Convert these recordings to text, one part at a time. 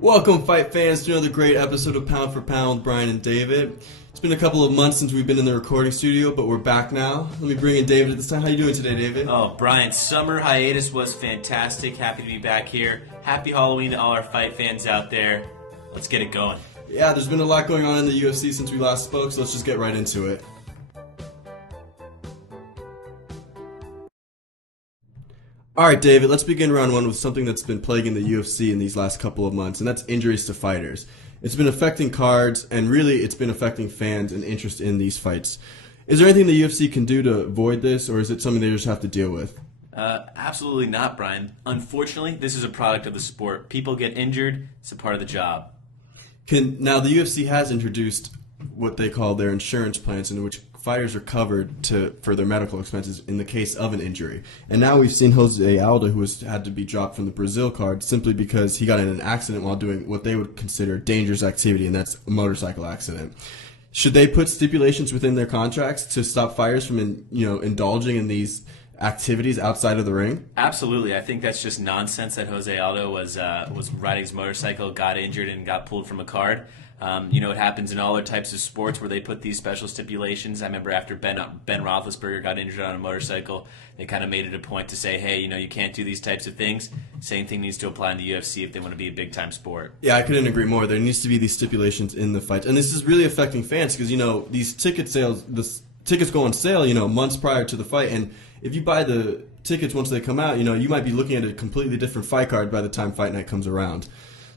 Welcome, fight fans, to another great episode of Pound for Pound with Brian and David. It's been a couple of months since we've been in the recording studio, but we're back now. Let me bring in David at this time. How you doing today, David? Oh, Brian, summer hiatus was fantastic. Happy to be back here. Happy Halloween to all our fight fans out there. Let's get it going. Yeah, there's been a lot going on in the UFC since we last spoke, so let's just get right into it. Alright, David, let's begin round one with something that's been plaguing the UFC in these last couple of months, and that's injuries to fighters. It's been affecting cards, and really it's been affecting fans and interest in these fights. Is there anything the UFC can do to avoid this, or is it something they just have to deal with? Absolutely not, Brian. Unfortunately, this is a product of the sport. People get injured. It's a part of the job. Now, the UFC has introduced what they call their insurance plans, in which fighters are covered for their medical expenses in the case of an injury. And now we've seen Jose Aldo, who had to be dropped from the Brazil card simply because he got in an accident while doing what they would consider dangerous activity, and that's a motorcycle accident. Should they put stipulations within their contracts to stop fighters from indulging in these activities outside of the ring? Absolutely. I think that's just nonsense that Jose Aldo was riding his motorcycle, got injured, and got pulled from a card. It happens in all other types of sports where they put these special stipulations. I remember after Ben Roethlisberger got injured on a motorcycle, they kind of made it a point to say, hey, you can't do these types of things. Same thing needs to apply in the UFC if they want to be a big-time sport. Yeah, I couldn't agree more. There needs to be these stipulations in the fight. And this is really affecting fans because, these ticket sales, tickets go on sale, months prior to the fight. And if you buy the tickets once they come out, you might be looking at a completely different fight card by the time fight night comes around.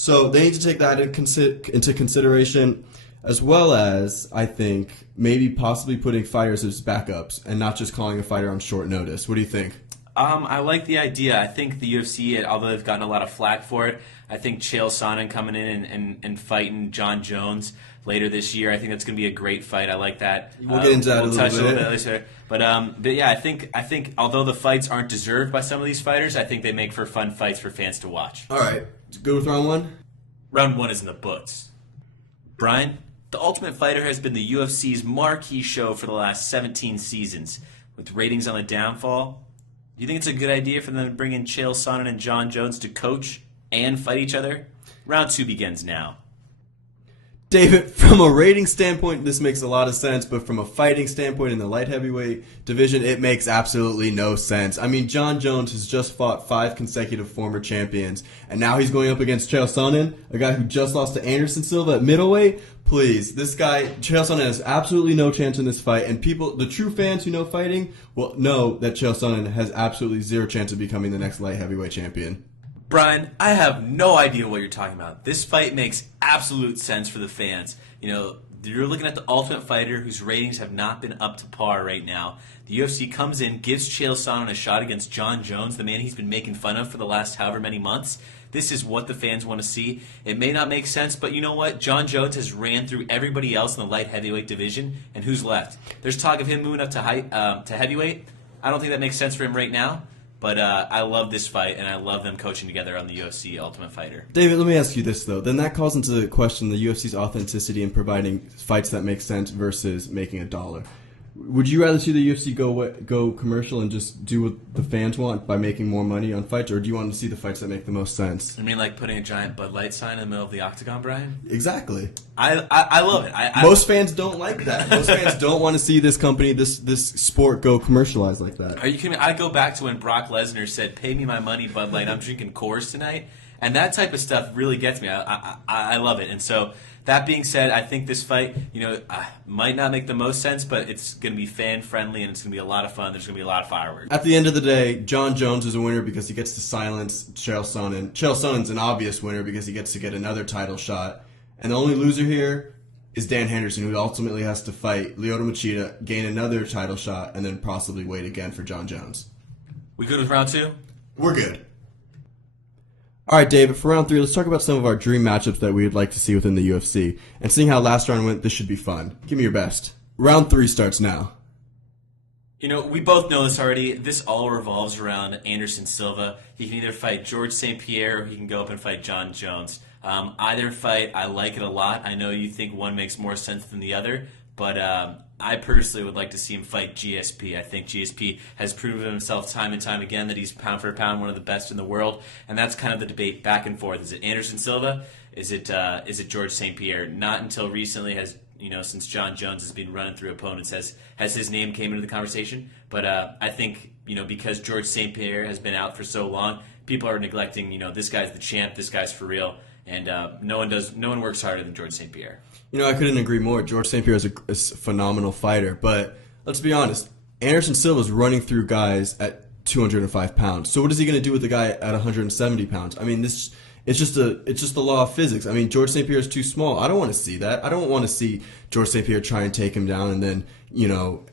So they need to take that into consideration, as well as, I think, maybe possibly putting fighters as backups and not just calling a fighter on short notice. What do you think? I like the idea. I think the UFC, although they've gotten a lot of flack for it, I think Chael Sonnen coming in and fighting John Jones later this year, I think that's going to be a great fight. I like that. We'll get into that a little bit later. But yeah, I think although the fights aren't deserved by some of these fighters, I think they make for fun fights for fans to watch. All right. Good with round one? Round one is in the books. Brian, The Ultimate Fighter has been the UFC's marquee show for the last 17 seasons. With ratings on the downfall, do you think it's a good idea for them to bring in Chael Sonnen and John Jones to coach and fight each other? Round two begins now. David, from a rating standpoint, this makes a lot of sense, but from a fighting standpoint in the light heavyweight division, it makes absolutely no sense. I mean, John Jones has just fought 5 consecutive former champions, and now he's going up against Chael Sonnen, a guy who just lost to Anderson Silva at middleweight. Please, this guy, Chael Sonnen, has absolutely no chance in this fight, and the true fans who know fighting, will know that Chael Sonnen has absolutely zero chance of becoming the next light heavyweight champion. Brian, I have no idea what you're talking about. This fight makes absolute sense for the fans. You're looking at the Ultimate Fighter whose ratings have not been up to par right now. The UFC comes in, gives Chael Sonnen a shot against John Jones, the man he's been making fun of for the last however many months. This is what the fans want to see. It may not make sense, but you know what? John Jones has ran through everybody else in the light heavyweight division, and who's left? There's talk of him moving up to heavyweight. I don't think that makes sense for him right now. But I love this fight, and I love them coaching together on the UFC Ultimate Fighter. David, let me ask you this, though. Then that calls into question the UFC's authenticity in providing fights that make sense versus making a dollar. Would you rather see the UFC go commercial and just do what the fans want by making more money on fights, or do you want to see the fights that make the most sense? I mean, like putting a giant Bud Light sign in the middle of the octagon, Brian? Exactly. I love it. Most fans don't like that. Most fans don't want to see this company, this sport go commercialized like that. Are you kidding me? I go back to when Brock Lesnar said, "Pay me my money, Bud Light. I'm drinking Coors tonight." And that type of stuff really gets me. I love it. And so, that being said, I think this fight, might not make the most sense, but it's going to be fan-friendly and it's going to be a lot of fun. There's going to be a lot of fireworks. At the end of the day, John Jones is a winner because he gets to silence Chael Sonnen. Chael Sonnen's an obvious winner because he gets to get another title shot. And the only loser here is Dan Henderson, who ultimately has to fight Lyoto Machida, gain another title shot, and then possibly wait again for John Jones. We good with round two? We're good. All right, David, for round 3, let's talk about some of our dream matchups that we would like to see within the UFC. And seeing how last round went, this should be fun. Give me your best. Round 3 starts now. We both know this already. This all revolves around Anderson Silva. He can either fight George St. Pierre or he can go up and fight John Jones. Either fight, I like it a lot. I know you think one makes more sense than the other, but I personally would like to see him fight GSP. I think GSP has proven himself time and time again that he's pound for pound one of the best in the world, and that's kind of the debate back and forth. Is it Anderson Silva? is it George St. Pierre? Not until recently since John Jones has been running through opponents, has his name came into the conversation. But I think, because George St. Pierre has been out for so long, people are neglecting, this guy's the champ, this guy's for real, and no one works harder than George St. Pierre. I couldn't agree more. George St. Pierre is a phenomenal fighter, but let's be honest, Anderson Silva's running through guys at 205 pounds. So what is he going to do with the guy at 170 pounds? I mean, it's just the law of physics. I mean, George St. Pierre is too small. I don't want to see that. I don't want to see George St. Pierre try and take him down and then,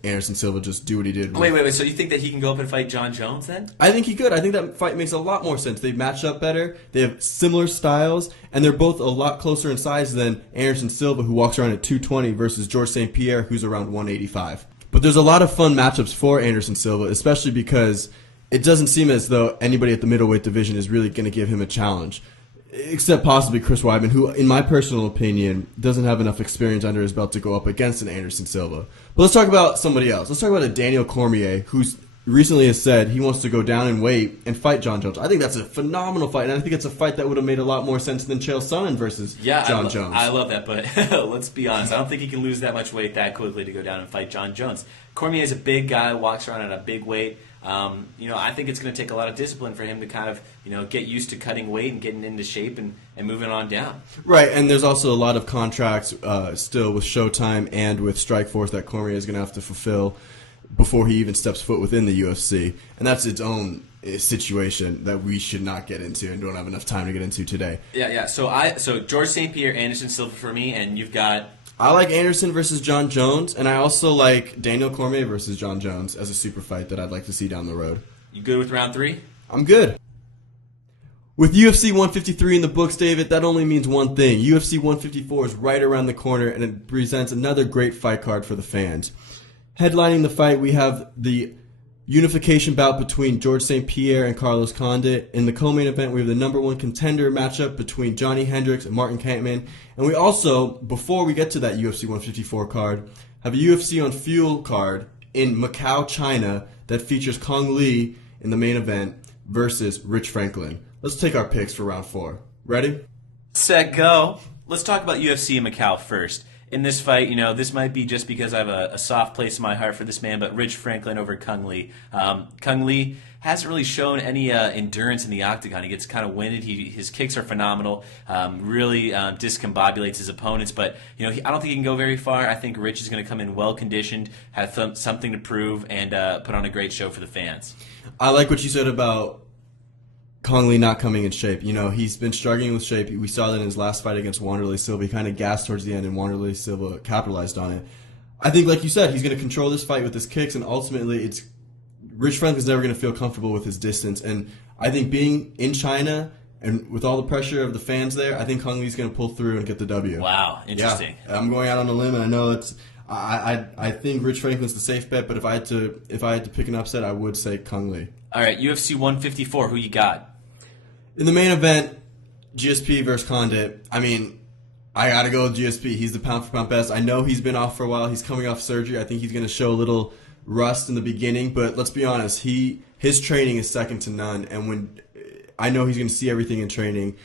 Anderson Silva just do what he did. Wait. So you think that he can go up and fight John Jones then? I think he could. I think that fight makes a lot more sense. They match up better. They have similar styles, and they're both a lot closer in size than Anderson Silva, who walks around at 220, versus George St. Pierre, who's around 185. But there's a lot of fun matchups for Anderson Silva, especially because it doesn't seem as though anybody at the middleweight division is really going to give him a challenge. Except possibly Chris Weidman, who, in my personal opinion, doesn't have enough experience under his belt to go up against an Anderson Silva. But let's talk about somebody else. Let's talk about a Daniel Cormier, who's recently has said he wants to go down in weight and fight John Jones. I think that's a phenomenal fight, and I think it's a fight that would have made a lot more sense than Chael Sonnen versus John Jones. I love that, but let's be honest. I don't think he can lose that much weight that quickly to go down and fight John Jones. Cormier is a big guy, walks around at a big weight. I think it's going to take a lot of discipline for him to kind of, get used to cutting weight and getting into shape and moving on down. Right, and there's also a lot of contracts still with Showtime and with Strikeforce that Cormier is going to have to fulfill before he even steps foot within the UFC. And that's its own situation that we should not get into and don't have enough time to get into today. Yeah. So George St. Pierre, Anderson Silva for me, and you've got... I like Anderson versus John Jones, and I also like Daniel Cormier versus John Jones as a super fight that I'd like to see down the road. You good with round 3? I'm good. With UFC 153 in the books, David, that only means one thing. UFC 154 is right around the corner, and it presents another great fight card for the fans. Headlining the fight, we have the unification bout between George St. Pierre and Carlos Condit. In the co-main event, we have the number 1 contender matchup between Johnny Hendricks and Martin Kampmann. And we also, before we get to that UFC 154 card, have a UFC on Fuel card in Macau, China, that features Kong Lee in the main event versus Rich Franklin. Let's take our picks for round 4. Ready? Set, go. Let's talk about UFC in Macau first. In this fight, this might be just because I have a soft place in my heart for this man, but Rich Franklin over Kung Lee. Kung Lee hasn't really shown any endurance in the octagon. He gets kind of winded. His kicks are phenomenal. Really discombobulates his opponents, but I don't think he can go very far. I think Rich is going to come in well conditioned, have something to prove, and put on a great show for the fans. I like what you said about Kong Lee not coming in shape. He's been struggling with shape. We saw that in his last fight against Wanderlei Silva. He kind of gassed towards the end, and Wanderlei Silva capitalized on it. I think, like you said, he's going to control this fight with his kicks, and ultimately, Rich Franklin's never going to feel comfortable with his distance. And I think being in China and with all the pressure of the fans there, I think Kong Lee's going to pull through and get the W. Wow, interesting. Yeah, I'm going out on a limb, and I know I think Rich Franklin's the safe bet, but if I had to pick an upset, I would say Kong Lee. All right, UFC 154. Who you got? In the main event, GSP versus Condit. I mean, I got to go with GSP. He's the pound-for-pound best. I know he's been off for a while. He's coming off surgery. I think he's going to show a little rust in the beginning, but let's be honest. His training is second to none, and I know he's going to see everything in training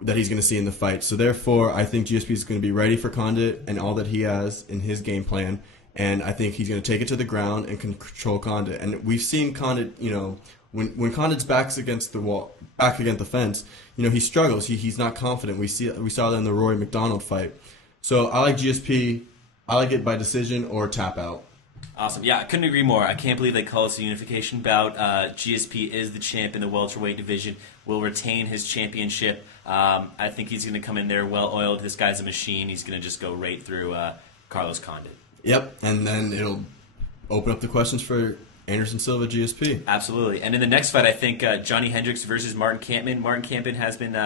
that he's going to see in the fight. So therefore, I think GSP is going to be ready for Condit and all that he has in his game plan, and I think he's going to take it to the ground and control Condit. And we've seen Condit, when Condit's back against the fence, he struggles. He's not confident. We saw that in the Rory McDonald fight. So I like GSP. I like it by decision or tap out. Awesome. Yeah, I couldn't agree more. I can't believe they call this a unification bout. GSP is the champ in the welterweight division, will retain his championship. I think he's going to come in there well-oiled. This guy's a machine. He's going to just go right through Carlos Condit. Yep, and then it'll open up the questions for Anderson Silva, GSP. Absolutely. And in the next fight, I think Johnny Hendricks versus Martin Kampmann. Martin Kampmann has been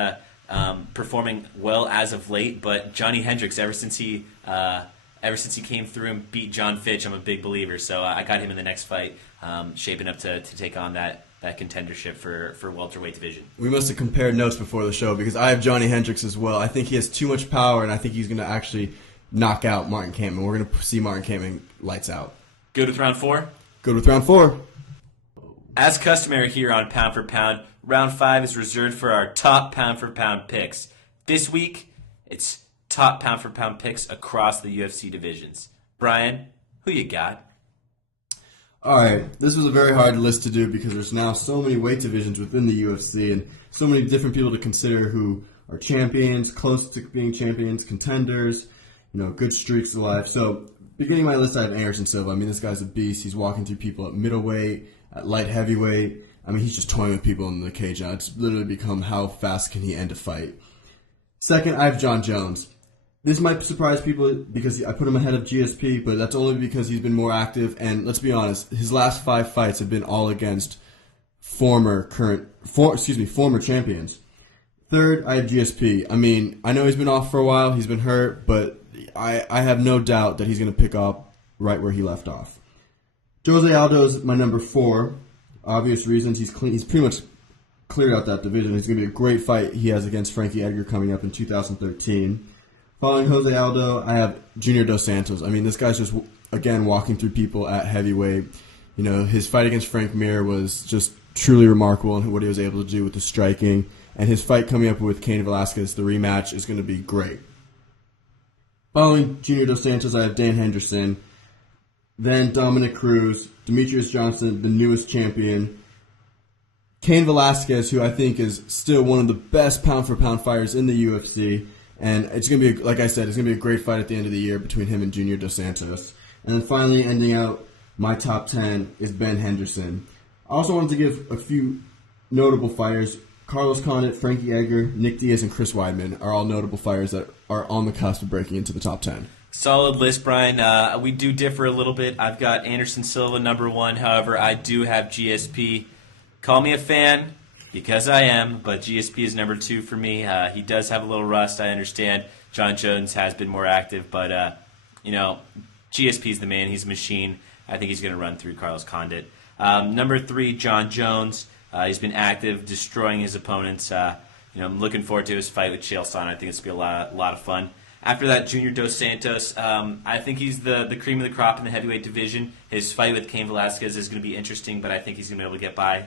performing well as of late, but Johnny Hendricks, ever since he came through and beat John Fitch, I'm a big believer. So I got him in the next fight, shaping up to take on that contendership for welterweight division. We must have compared notes before the show because I have Johnny Hendricks as well. I think he has too much power, and I think he's going to actually knock out Martin Kampmann. We're going to see Martin Kampmann lights out. Good with round 4? Good with round 4. As customary here on Pound for Pound, round 5 is reserved for our top pound for pound picks. This week, It's top pound for pound picks across the UFC divisions. Brian, who you got? All right, this was a very hard list to do because there's now so many weight divisions within the UFC and so many different people to consider who are champions, close to being champions, contenders, good streaks alive. So, beginning my list, I have Anderson Silva. I mean, this guy's a beast. He's walking through people at middleweight, at light heavyweight. I mean, he's just toying with people in the cage now. It's literally become how fast can he end a fight. Second, I have Jon Jones. This might surprise people because I put him ahead of GSP, but that's only because he's been more active. And let's be honest, his last 5 fights have been all against former champions. Third, I have GSP. I mean, I know he's been off for a while. He's been hurt, but I have no doubt that he's going to pick up right where he left off. Jose Aldo is my number 4. Obvious reasons. He's pretty much cleared out that division. It's going to be a great fight he has against Frankie Edgar coming up in 2013. Following Jose Aldo, I have Junior Dos Santos. I mean, this guy's just, again, walking through people at heavyweight. His fight against Frank Mir was just truly remarkable in what he was able to do with the striking. And his fight coming up with Cain Velasquez, the rematch, is going to be great. Following Junior Dos Santos, I have Dan Henderson. Then Dominic Cruz, Demetrius Johnson, the newest champion. Cain Velasquez, who I think is still one of the best pound-for-pound fighters in the UFC. And it's going to be, like I said, it's going to be a great fight at the end of the year between him and Junior Dos Santos. And then finally, ending out my top 10 is Ben Henderson. I also wanted to give a few notable fighters. Carlos Condit, Frankie Edgar, Nick Diaz, and Chris Weidman are all notable fighters that are on the cusp of breaking into the top 10. Solid list, Brian. We do differ a little bit. I've got Anderson Silva number 1. However, I do have GSP. Call me a fan, because I am, but GSP is number 2 for me. He does have a little rust, I understand. Jon Jones has been more active, but, GSP's the man. He's a machine. I think he's going to run through Carlos Condit. Number 3, Jon Jones. He's been active, destroying his opponents. I'm looking forward to his fight with Chael Sonnen. I think it's going to be a lot of fun. After that, Junior Dos Santos. I think he's the cream of the crop in the heavyweight division. His fight with Cain Velasquez is going to be interesting, but I think he's going to be able to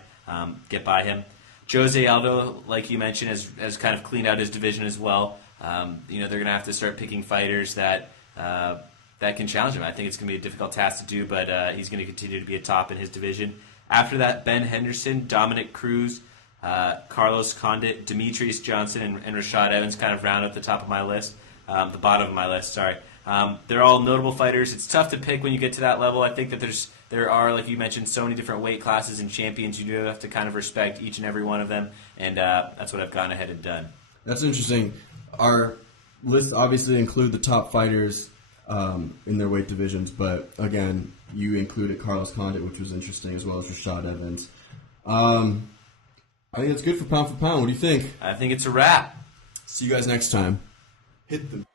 get by him. Jose Aldo, like you mentioned, has kind of cleaned out his division as well. They're going to have to start picking fighters that can challenge him. I think it's going to be a difficult task to do, but he's going to continue to be a top in his division. After that, Ben Henderson, Dominic Cruz, Carlos Condit, Demetrius Johnson, and Rashad Evans kind of round up the top of my list. The bottom of my list, sorry. They're all notable fighters. It's tough to pick when you get to that level. I think that there are, like you mentioned, so many different weight classes and champions. You do have to kind of respect each and every one of them, and that's what I've gone ahead and done. That's interesting. Our list obviously include the top fighters in their weight divisions, but again, you included Carlos Condit, which was interesting, as well as Rashad Evans. I think it's good for pound. What do you think? I think it's a wrap. See you guys next time. Hit the